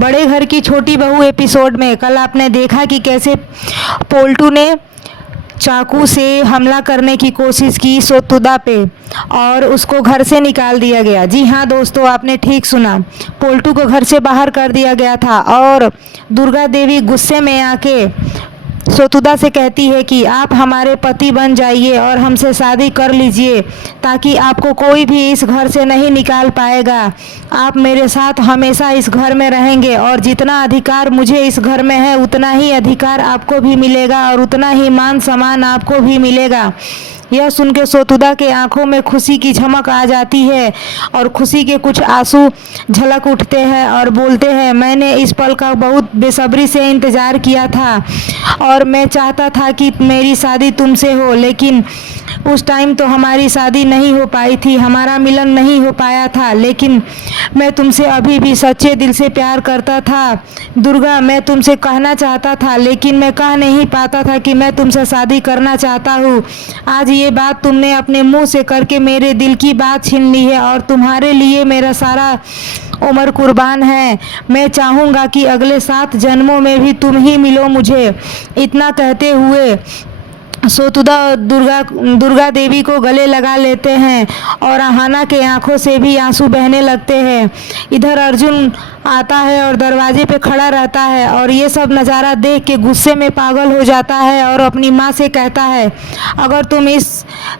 बड़े घर की छोटी बहू एपिसोड में कल आपने देखा कि कैसे पोल्टू ने चाकू से हमला करने की कोशिश की सोतुदा पे और उसको घर से निकाल दिया गया। जी हाँ दोस्तों, आपने ठीक सुना, पोल्टू को घर से बाहर कर दिया गया था और दुर्गा देवी गुस्से में आके सोतुदा से कहती है कि आप हमारे पति बन जाइए और हमसे शादी कर लीजिए ताकि आपको कोई भी इस घर से नहीं निकाल पाएगा। आप मेरे साथ हमेशा इस घर में रहेंगे और जितना अधिकार मुझे इस घर में है उतना ही अधिकार आपको भी मिलेगा और उतना ही मान सम्मान आपको भी मिलेगा। यह सुन के सोतुदा के आंखों में खुशी की झमक आ जाती है और खुशी के कुछ आंसू झलक उठते हैं और बोलते हैं, मैंने इस पल का बहुत बेसब्री से इंतज़ार किया था और मैं चाहता था कि मेरी शादी तुमसे हो, लेकिन उस टाइम तो हमारी शादी नहीं हो पाई थी, हमारा मिलन नहीं हो पाया था, लेकिन मैं तुमसे अभी भी सच्चे दिल से प्यार करता था। दुर्गा, मैं तुमसे कहना चाहता था लेकिन मैं कह नहीं पाता था कि मैं तुमसे शादी करना चाहता हूँ। आज ये बात तुमने अपने मुंह से करके मेरे दिल की बात छीन ली है और तुम्हारे लिए मेरा सारा उम्र कुर्बान है। मैं चाहूँगा कि अगले 7 जन्मों में भी तुम ही मिलो मुझे। इतना कहते हुए सोतुदा दुर्गा देवी को गले लगा लेते हैं और अहाना के आंखों से भी आंसू बहने लगते हैं। इधर अर्जुन आता है और दरवाजे पे खड़ा रहता है और ये सब नज़ारा देख के गुस्से में पागल हो जाता है और अपनी माँ से कहता है, अगर तुम इस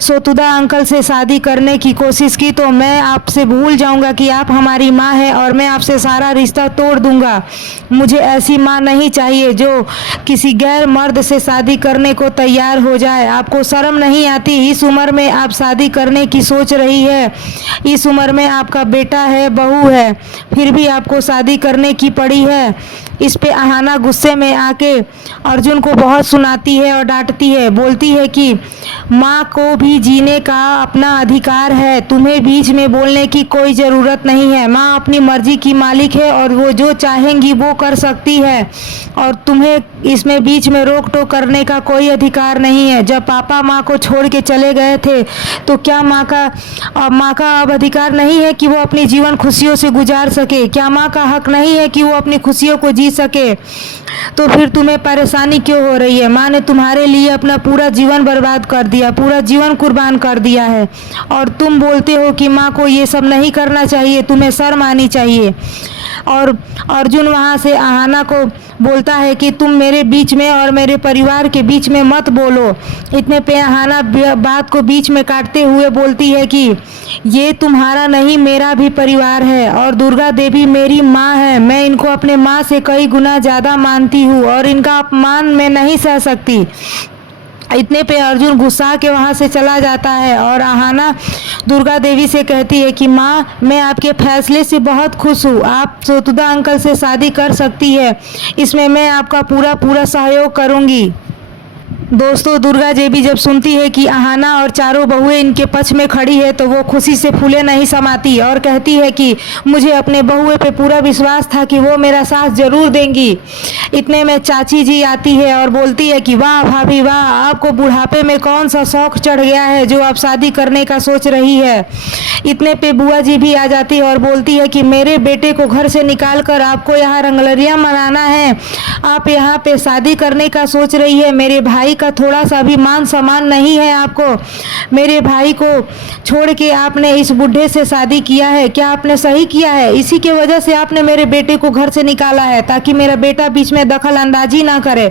सोतुदा अंकल से शादी करने की कोशिश की तो मैं आपसे भूल जाऊंगा कि आप हमारी माँ हैं और मैं आपसे सारा रिश्ता तोड़ दूंगा। मुझे ऐसी माँ नहीं चाहिए जो किसी गैर मर्द से शादी करने को तैयार हो जाए। आपको शर्म नहीं आती? इस उम्र में आप शादी करने की सोच रही है। इस उम्र में आपका बेटा है, बहू है, फिर भी आपको शादी करने की पड़ी है। इस पे अहाना गुस्से में आके अर्जुन को बहुत सुनाती है और डांटती है। बोलती है कि माँ को भी जीने का अपना अधिकार है, तुम्हें बीच में बोलने की कोई ज़रूरत नहीं है। माँ अपनी मर्जी की मालिक है और वो जो चाहेंगी वो कर सकती है और तुम्हें इसमें बीच में रोक टोक करने का कोई अधिकार नहीं है। जब पापा माँ को छोड़ के चले गए थे तो क्या माँ का अब अधिकार नहीं है कि वो अपनी जीवन खुशियों से गुजार सके? क्या माँ का हक नहीं है कि वो अपनी खुशियों को जी सके? तो फिर तुम्हें परेशानी क्यों हो रही है? माँ ने तुम्हारे लिए अपना पूरा जीवन बर्बाद कर दिया, पूरा जीवन कुर्बान कर दिया है और तुम बोलते हो कि माँ को ये सब नहीं करना चाहिए, तुम्हें शर्म आनी चाहिए। और अर्जुन वहाँ से अहाना को बोलता है कि तुम मेरे बीच में और मेरे परिवार के बीच में मत बोलो। इतने पे अहाना बात को बीच में काटते हुए बोलती है कि ये तुम्हारा नहीं, मेरा भी परिवार है और दुर्गा देवी मेरी माँ है। मैं इनको अपने माँ से कई गुना ज़्यादा मानती हूँ और इनका अपमान मैं नहीं सह सकती। इतने पे अर्जुन गुस्सा के वहाँ से चला जाता है और अहाना दुर्गा देवी से कहती है कि माँ, मैं आपके फैसले से बहुत खुश हूँ। आप सोतुदा अंकल से शादी कर सकती है, इसमें मैं आपका पूरा सहयोग करूँगी। दोस्तों, दुर्गा देवी जब सुनती है कि अहाना और चारों बहुएं इनके पक्ष में खड़ी है तो वो खुशी से फूले नहीं समाती और कहती है कि मुझे अपने बहुए पे पूरा विश्वास था कि वो मेरा साथ जरूर देंगी। इतने में चाची जी आती है और बोलती है कि वाह भाभी वाह, आपको बुढ़ापे में कौन सा शौक चढ़ गया है जो आप शादी करने का सोच रही है। इतने पे बुआ जी भी आ जाती है और बोलती है कि मेरे बेटे को घर से निकाल कर आपको यहाँ रंगलरियाँ मनाना है, आप यहाँ पे शादी करने का सोच रही है। मेरे भाई का थोड़ा सा भी मान सम्मान नहीं है आपको। मेरे भाई को छोड़ के आपने इस बुढ़े से शादी किया है, क्या आपने सही किया है? इसी के वजह से आपने मेरे बेटे को घर से निकाला है ताकि मेरा बेटा बीच में दखल अंदाजी ना करे।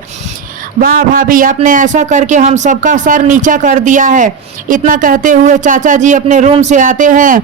वाह भाभी, आपने ऐसा करके हम सबका सर नीचा कर दिया है। इतना कहते हुए चाचा जी अपने रूम से आते हैं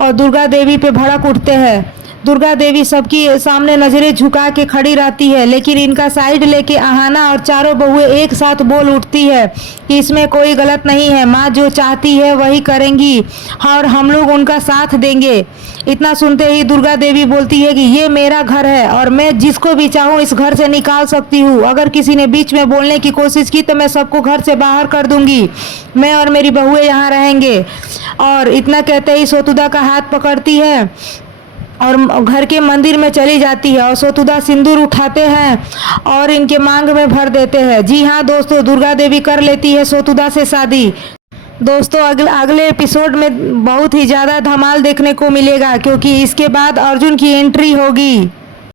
और दुर्गा देवी पे भड़क उठते हैं। दुर्गा देवी सबकी सामने नजरें झुका के खड़ी रहती है, लेकिन इनका साइड लेके अहाना और चारों बहुएं एक साथ बोल उठती है कि इसमें कोई गलत नहीं है, माँ जो चाहती है वही करेंगी और हम लोग उनका साथ देंगे। इतना सुनते ही दुर्गा देवी बोलती है कि ये मेरा घर है और मैं जिसको भी चाहूँ इस घर से निकाल सकती हूँ। अगर किसी ने बीच में बोलने की कोशिश की तो मैं सबको घर से बाहर कर दूंगी। मैं और मेरी बहुएं यहाँ रहेंगे। और इतना कहते ही सोतुदा का हाथ पकड़ती है और घर के मंदिर में चली जाती है और सोतुदा सिंदूर उठाते हैं और इनके मांग में भर देते हैं। जी हाँ दोस्तों, दुर्गा देवी कर लेती है सोतुदा से शादी। दोस्तों, अगले एपिसोड में बहुत ही ज़्यादा धमाल देखने को मिलेगा क्योंकि इसके बाद अर्जुन की एंट्री होगी।